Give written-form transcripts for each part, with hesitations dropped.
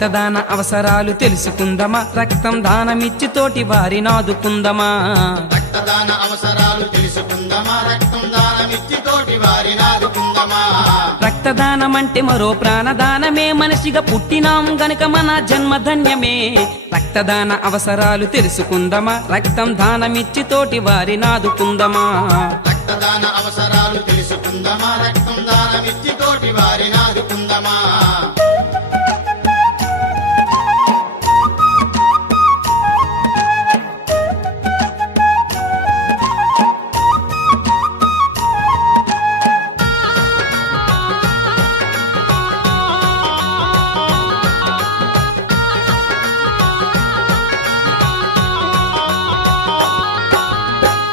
రక్తదాన అవసరాలు తెలుసుకుందమా, రక్తం దానమిచ్చి తోటి వారిని ఆదుకుందమా. రక్తదాన అవసరాలు తెలుసుకుందమా, రక్తం దానమిచ్చి తోటి వారిని ఆదుకుందమా. రక్తదానం అంటే మరో ప్రాణదానమే, మనిషిగా పుట్టినాం గనుక మన జన్మధన్యమే. రక్తదాన అవసరాలు తెలుసుకుందమా, రక్తం దానమిచ్చి తోటి వారిని ఆదుకుందమా. రక్తదాన అవసరాలు తెలుసుకుందమా, రక్తం దానమిచ్చి తోటి వారిని ఆదుకుందమా.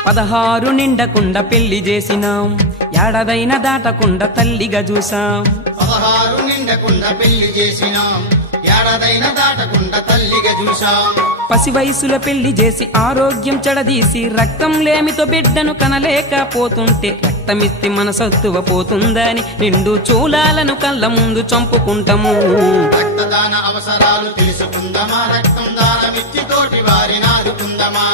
పదహారు నిండకుండా పెళ్లి చేసినాం, ఏడాదైనా దాటకుండా తల్లిగా చూసాం. 16 నిండకుండా పెళ్లి చేసినాం, ఏడాదైనా దాటకుండా తల్లిగా చూసాం. పసి వయసులో పెళ్లి చేసి ఆరోగ్యం చెడదీసి రక్తం లేమితో బిడ్డను కనలేకపోతుంటే, రక్తమిస్తే మన సత్తువ పోతుందని నిండు చూలాలను కళ్ళ ముందు చంపుకుంటాము. రక్తదాన అవసరాలు తెలుసుకుందమా, రక్తం దానమిచ్చి తోటి వారిని ఆదుకుందమా.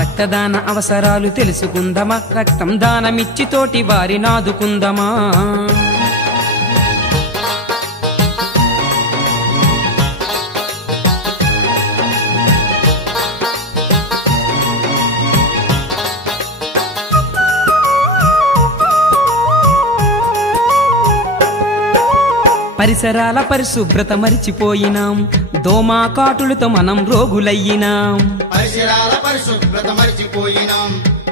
రక్తదాన అవసరాలు తెలుసుకుందమా, రక్తం దానమిచ్చి తోటి వారిని ఆదుకుందమా. పరిసరాల పరిశుభ్రత మరిచిపోయినాం, దోమా కాటులతో మనం రోగులయ్యినాం. పరిసరాల పరిశుభ్రత మరిచిపోయినాం,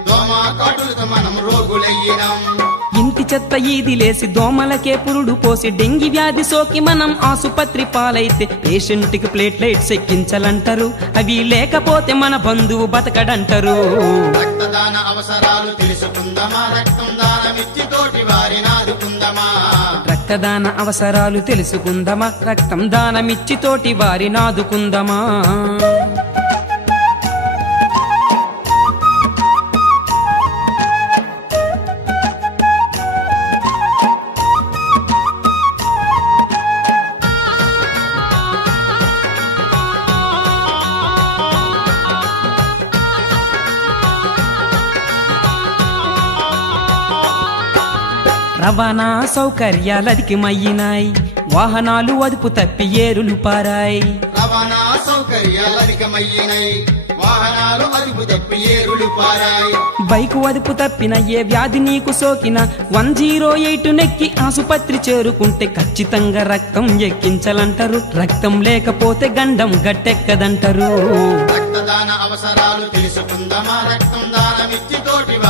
దోమా కాటులతో మనం రోగులయ్యినాం. ఇంటి చెత్త ఈది లేసి దోమలకే పురుడు పోసి డెంగీ వ్యాధి సోకి మనం ఆసుపత్రి పాలైతే పేషెంట్కి ప్లేట్లెట్స్ ఎక్కించాలంటారు, అవి లేకపోతే మన బంధువు బతకడంటారు. రక్తదాన అవసరాలు తెలుసుకుందమా, రక్తం దానమిచ్చి తోటి వారిని ఆదుకుందమా. రక్తదాన అవసరాలు తెలుసుకుందమా, రక్తం దానమిచ్చి తోటి వారిని ఆదుకుందమా. రవాణా సౌకర్యాలు అధికమయ్యినాయి, వాహనాలు అదుపు తప్పి ఏరులు పారాయి. రవాణా సౌకర్యాలు అధికమయ్యినాయి, వాహనాలు అదుపు తప్పి ఏరులు పారాయి. బైకు అదుపు తప్పిన ఏ వ్యాధి నీకు సోకిన 108 నెక్కి ఆసుపత్రి చేరుకుంటే ఖచ్చితంగా రక్తం ఎక్కించాలంటారు, రక్తం లేకపోతే గండం గట్టెక్కదంటారు. రక్తదాన అవసరాలు తెలుసుకుందమా, రక్తం దానమిచ్చి తోటి